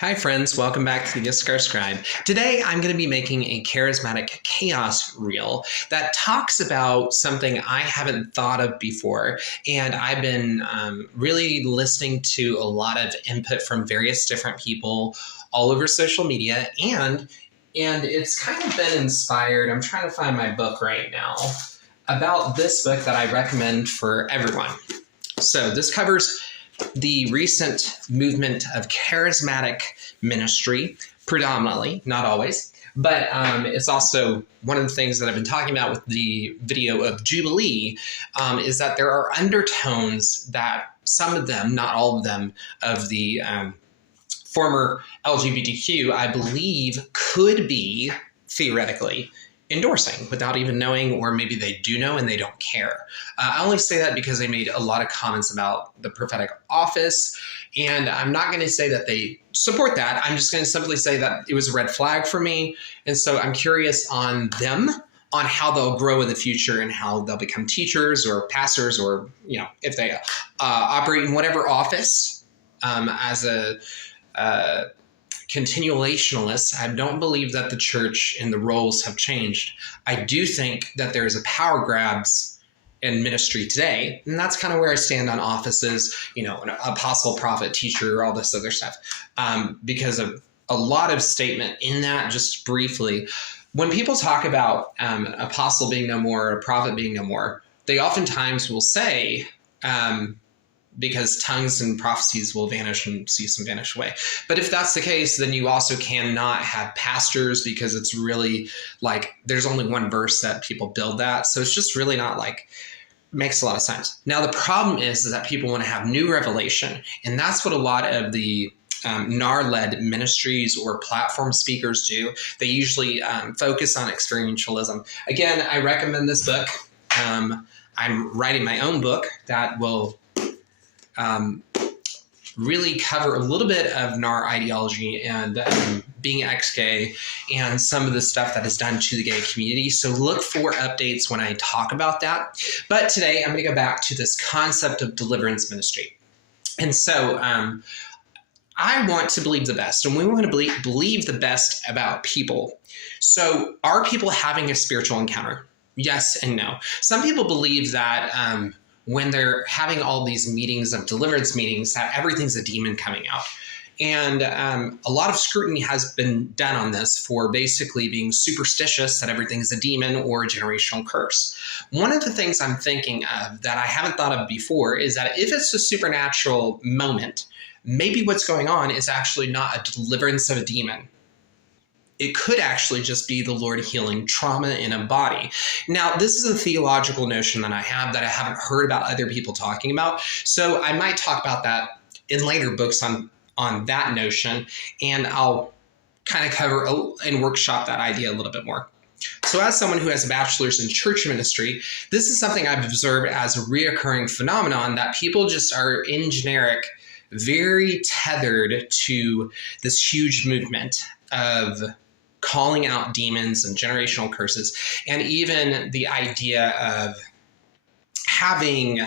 Hi friends, welcome back to YissakarScribe. Today I'm going to be making a charismatic chaos reel that talks about something I haven't thought of before, and I've been really listening to a lot of input from various different people all over social media, and it's kind of been inspired. I'm trying to find my book right now about this book that I recommend for everyone. So this covers the recent movement of charismatic ministry, predominantly, not always, but it's also one of the things that I've been talking about with the video of Jubilee, is that there are undertones that some of them, not all of them, of the former LGBTQ, I believe, could be theoretically endorsing without even knowing, or maybe they do know and they don't care. I only say that because they made a lot of comments about the prophetic office, and I'm not going to say that they support that. I'm just going to simply say that it was a red flag for me, and so I'm curious on them, on how they'll grow in the future and how they'll become teachers or pastors, or if they operate in whatever office as a continuationalist. I don't believe that the church and the roles have changed. I do think that there is a power grabs in ministry today, and that's kind of where I stand on offices, an apostle, prophet, teacher, all this other stuff, because of a lot of statement in that. Just briefly, when people talk about apostle being no more, a prophet being no more, they oftentimes will say, because tongues and prophecies will vanish and cease and vanish away. But if that's the case, then you also cannot have pastors, because it's really like there's only one verse that people build that. So it's just really not makes a lot of sense. Now, the problem is that people want to have new revelation. And that's what a lot of the NAR-led ministries or platform speakers do. They usually focus on experientialism. Again, I recommend this book. I'm writing my own book that will really cover a little bit of NAR ideology and being ex-gay and some of the stuff that is done to the gay community. So look for updates when I talk about that. But today I'm going to go back to this concept of deliverance ministry. And so I want to believe the best, and we want to believe the best about people. So are people having a spiritual encounter? Yes and no. Some people believe that when they're having all these meetings of deliverance meetings, that everything's a demon coming out. And a lot of scrutiny has been done on this for basically being superstitious that everything's a demon or a generational curse. One of the things I'm thinking of that I haven't thought of before is that if it's a supernatural moment, maybe what's going on is actually not a deliverance of a demon. It could actually just be the Lord healing trauma in a body. Now, this is a theological notion that I haven't heard about other people talking about. So I might talk about that in later books on that notion, and I'll kind of cover and workshop that idea a little bit more. So as someone who has a bachelor's in church ministry, this is something I've observed as a reoccurring phenomenon, that people just are in generic very tethered to this huge movement of calling out demons and generational curses, and even the idea of having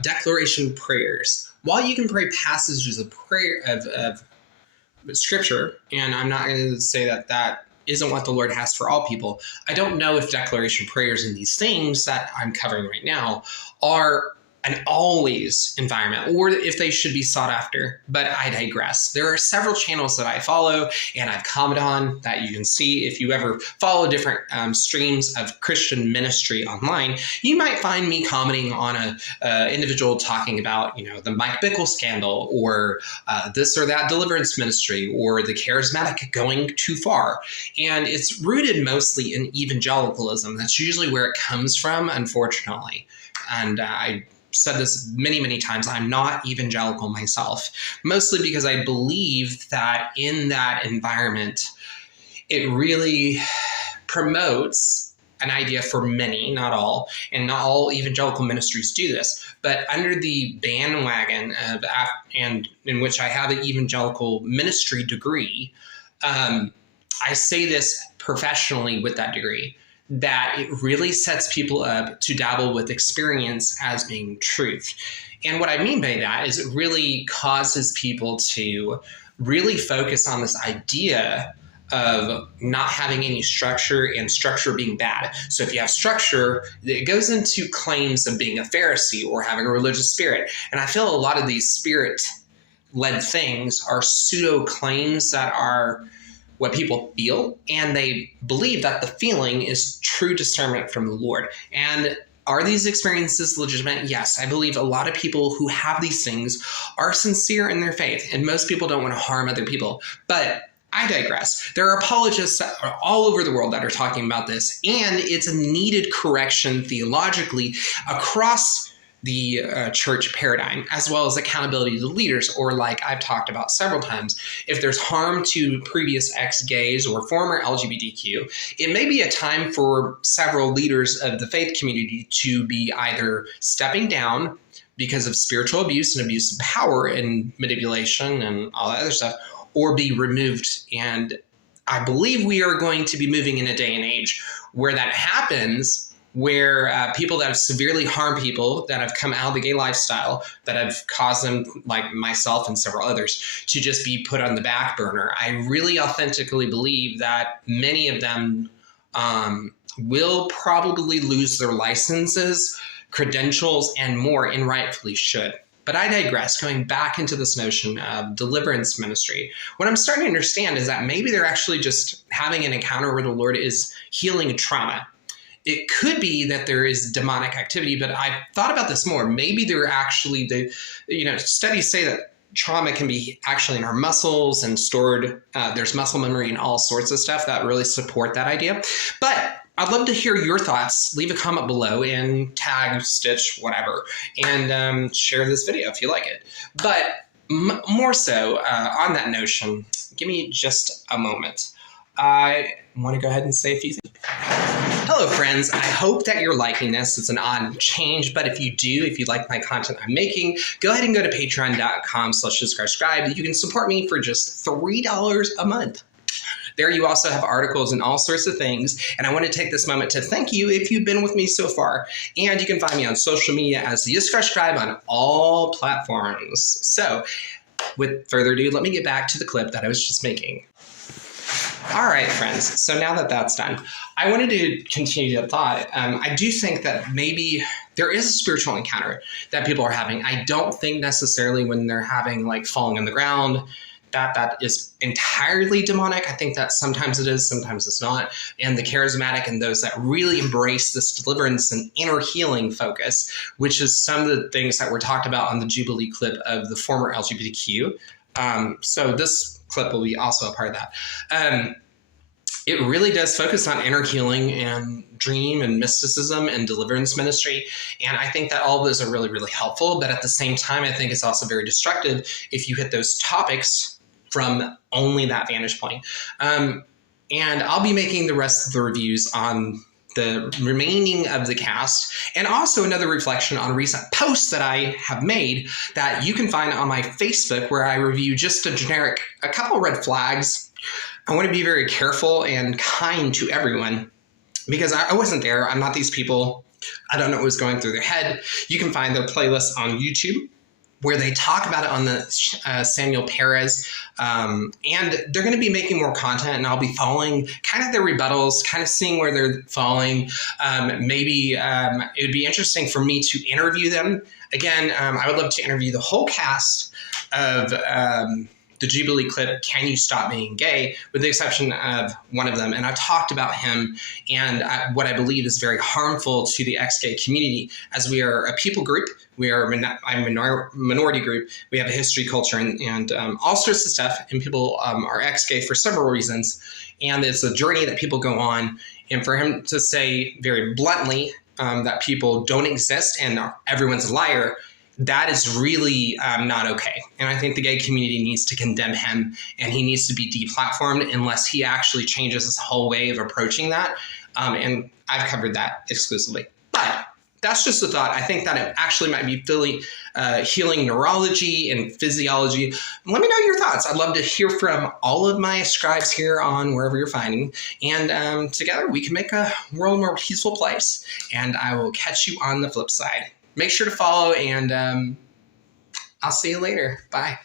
declaration prayers. While you can pray passages of prayer of scripture, and I'm not going to say that that isn't what the Lord has for all people, I don't know if declaration prayers and these things that I'm covering right now are an always environment, or if they should be sought after, but I digress. There are several channels that I follow and I've commented on that you can see. If you ever follow different streams of Christian ministry online, you might find me commenting on a individual talking about, the Mike Bickle scandal, or this or that deliverance ministry, or the charismatic going too far. And it's rooted mostly in evangelicalism. That's usually where it comes from, unfortunately. And I said this many, many times, I'm not evangelical myself, mostly because I believe that in that environment, it really promotes an idea for many, not all, and not all evangelical ministries do this, but under the bandwagon of, and in which I have an evangelical ministry degree, I say this professionally with that degree, that it really sets people up to dabble with experience as being truth. And what I mean by that is it really causes people to really focus on this idea of not having any structure and structure being bad. So if you have structure, it goes into claims of being a Pharisee or having a religious spirit. And I feel a lot of these spirit-led things are pseudo claims that are what people feel, and they believe that the feeling is true discernment from the Lord. And are these experiences legitimate? Yes, I believe a lot of people who have these things are sincere in their faith, and most people don't want to harm other people. But I digress. There are apologists all over the world that are talking about this, and it's a needed correction theologically across the church paradigm, as well as accountability to leaders, or like I've talked about several times, if there's harm to previous ex-gays or former LGBTQ, it may be a time for several leaders of the faith community to be either stepping down because of spiritual abuse and abuse of power and manipulation and all that other stuff, or be removed. And I believe we are going to be moving in a day and age where that happens, where people that have severely harmed people, that have come out of the gay lifestyle, that have caused them, like myself and several others, to just be put on the back burner. I really authentically believe that many of them will probably lose their licenses, credentials, and more, and rightfully should. But I digress, going back into this notion of deliverance ministry. What I'm starting to understand is that maybe they're actually just having an encounter where the Lord is healing trauma. It could be that there is demonic activity, but I've thought about this more. Maybe they're actually, studies say that trauma can be actually in our muscles and stored. There's muscle memory and all sorts of stuff that really support that idea. But I'd love to hear your thoughts. Leave a comment below and tag, stitch, whatever, and share this video if you like it. But more so on that notion, give me just a moment. I want to go ahead and say a few things. Hello, friends. I hope that you're liking this. It's an odd change, but if you like my content I'm making, go ahead and go to patreon.com/YissakarScribe. You can support me for just $3 a month. There you also have articles and all sorts of things. And I want to take this moment to thank you if you've been with me so far. And you can find me on social media as YissakarScribe on all platforms. So with further ado, let me get back to the clip that I was just making. All right, friends. So now that that's done, I wanted to continue that thought. I do think that maybe there is a spiritual encounter that people are having. I don't think necessarily when they're having like falling on the ground, that is entirely demonic. I think that sometimes it is, sometimes it's not. And the charismatic and those that really embrace this deliverance and inner healing focus, which is some of the things that were talked about on the Jubilee clip of the former LGBTQ. So this clip will be also a part of that. It really does focus on inner healing and dream and mysticism and deliverance ministry. And I think that all of those are really, really helpful. But at the same time, I think it's also very destructive if you hit those topics from only that vantage point. And I'll be making the rest of the reviews on the remaining of the cast, and also another reflection on a recent post that I have made that you can find on my Facebook, where I review just a couple of red flags. I want to be very careful and kind to everyone because I wasn't there. I'm not these people. I don't know what was going through their head. You can find their playlist on YouTube where they talk about it on the Samuel Perez. And they're going to be making more content, and I'll be following kind of their rebuttals, kind of seeing where they're falling. Maybe it would be interesting for me to interview them. Again, I would love to interview the whole cast of the Jubilee clip, Can You Stop Being Gay, with the exception of one of them. And I've talked about him and what I believe is very harmful to the ex-gay community, as we are a people group. We are a minority group. We have a history, culture, and all sorts of stuff. And people are ex-gay for several reasons. And it's a journey that people go on. And for him to say very bluntly that people don't exist and everyone's a liar, that is really not okay. And I think the gay community needs to condemn him, and he needs to be deplatformed unless he actually changes his whole way of approaching that. And I've covered that exclusively. But that's just a thought. I think that it actually might be healing neurology and physiology. Let me know your thoughts. I'd love to hear from all of my scribes here on wherever you're finding. And together we can make a world a more peaceful place. And I will catch you on the flip side. Make sure to follow and I'll see you later. Bye.